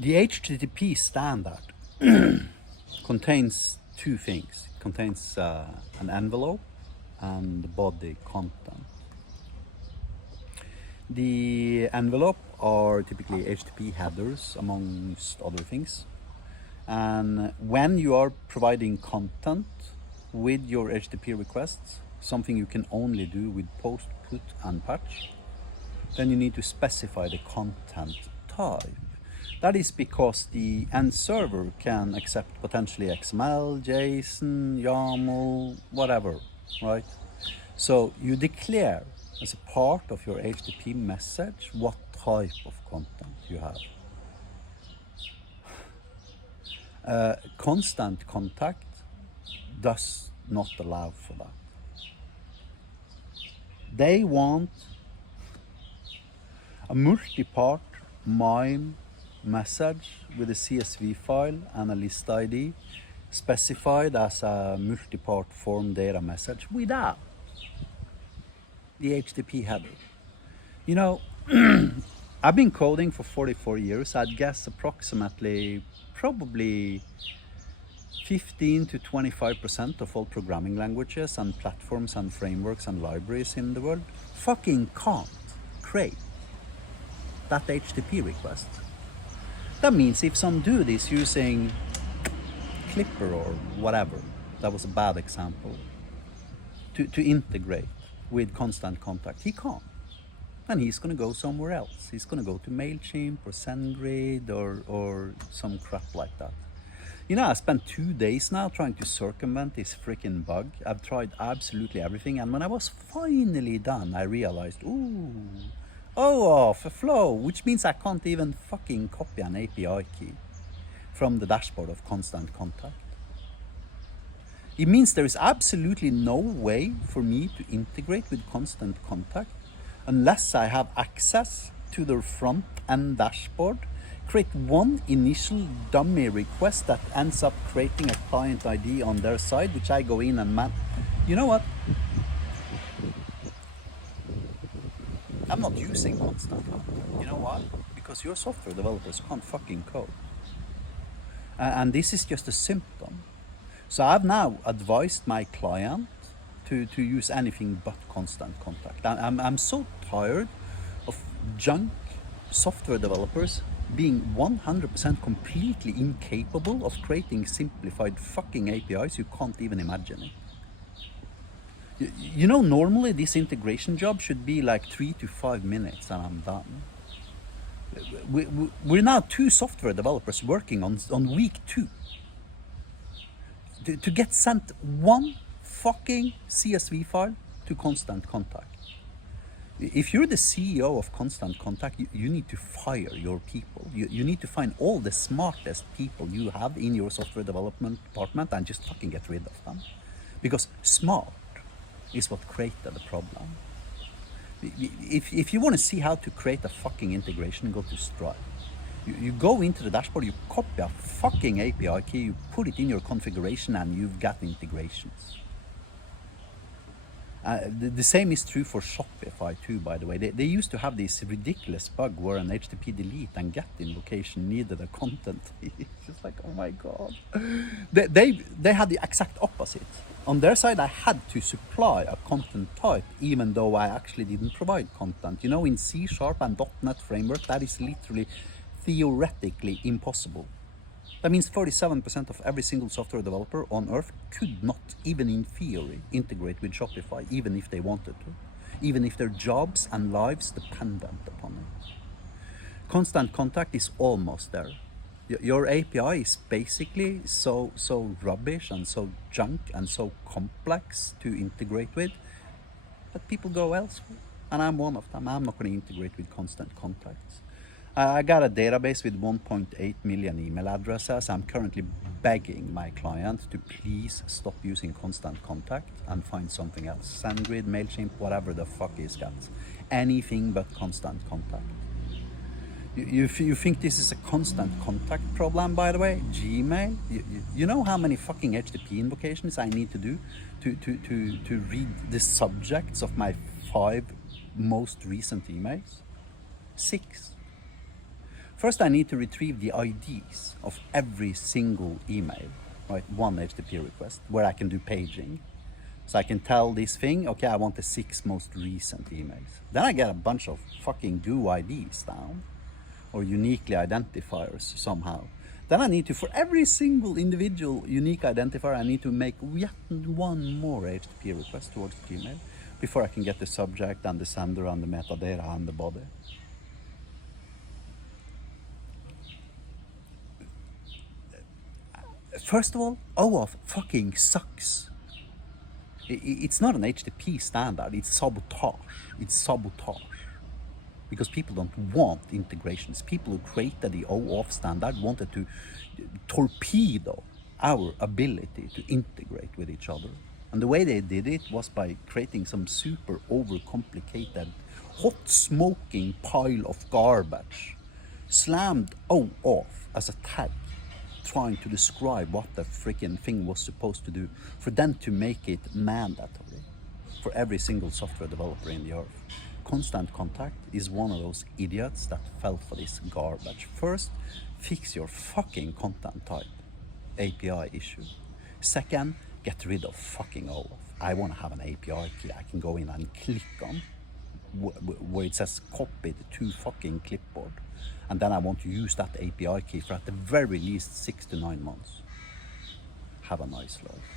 The HTTP standard contains two things. It contains an envelope and the body content. The envelope are typically HTTP headers amongst other things. And when you are providing content with your HTTP requests, something you can only do with post, put and patch, then you need to specify the content type. That is because the end server can accept potentially XML, JSON, YAML, whatever, right? So you declare as a part of your HTTP message what type of content you have. Constant contact does not allow for that. They want a multi-part MIME message with a CSV file and a list ID specified as a multi-part form data message without the HTTP header. You know, I've been coding for 44 years. I'd guess approximately, probably 15 to 25% of all programming languages and platforms and frameworks and libraries in the world fucking can't create that HTTP request. That means if some dude is using Clipper or whatever, that was a bad example, to integrate with constant contact, he can't. And he's gonna go somewhere else. He's gonna go to MailChimp or SendGrid or some crap like that. You know, I spent 2 days now trying to circumvent this freaking bug. I've tried absolutely everything, and when I was finally done, I realized, off a flow, which means I can't even fucking copy an API key from the dashboard of constant contact. It means there is absolutely no way for me to integrate with constant contact unless I have access to their front end dashboard, create one initial dummy request that ends up creating a client ID on their side, which I go in and you know what? I'm not using constant contact. You know why? Because your software developers can't fucking code. And this is just a symptom. So I've now advised my client to use anything but constant contact. I'm so tired of junk software developers being 100% completely incapable of creating simplified fucking APIs. You can't even imagine it. You know, normally this integration job should be like 3 to 5 minutes and I'm done. We're now 2 software developers working on week 2 to get sent one fucking CSV file to constant contact. If you're the CEO of constant contact, you need to fire your people. You need to find all the smartest people you have in your software development department and just fucking get rid of them. Because smart is what created the problem. If you want to see how to create a fucking integration, go to Stripe. You go into the dashboard, you copy a fucking API key, you put it in your configuration, and you've got integrations. The same is true for Shopify too, by the way. They used to have this ridiculous bug where an HTTP delete and get invocation needed a content. It's just like, oh my God. They had the exact opposite. On their side, I had to supply a content type, even though I actually didn't provide content. You know, in C# and .NET framework, that is literally theoretically impossible. That means 37% of every single software developer on earth could not, even in theory, integrate with Shopify, even if they wanted to, even if their jobs and lives dependent upon it. Constant contact is almost there. Your API is basically so rubbish and so junk and so complex to integrate with that people go elsewhere. And I'm one of them. I'm not going to integrate with constant contacts. I got a database with 1.8 million email addresses. I'm currently begging my client to please stop using constant contact and find something else. SendGrid, MailChimp, whatever the fuck is got. Anything but constant contact. You think this is a constant contact problem, by the way? Gmail? You know how many fucking HTTP invocations I need to do to read the subjects of my 5 most recent emails? 6. First, I need to retrieve the IDs of every single email, right? One HTTP request where I can do paging. So I can tell this thing, okay, I want the 6 most recent emails. Then I get a bunch of fucking GUI IDs down, or uniquely identifiers somehow. Then I need to, for every single individual unique identifier, I need to make yet one more HTTP request towards Gmail before I can get the subject and the sender and the metadata and the body. First of all, OAuth fucking sucks. It's not an HTTP standard, it's sabotage. It's sabotage. Because people don't want integrations. People who created the OAuth standard wanted to torpedo our ability to integrate with each other. And the way they did it was by creating some super overcomplicated, hot smoking pile of garbage, slammed OAuth as a tag, trying to describe what the freaking thing was supposed to do, for them to make it mandatory for every single software developer in the earth. Constant Contact is one of those idiots that fell for this garbage. First, fix your fucking content type API issue. Second, get rid of fucking OAuth. I want to have an API key I can go in and click on where it says copied to fucking clipboard. And then I want to use that API key for at the very least 6 to 9 months. Have a nice life.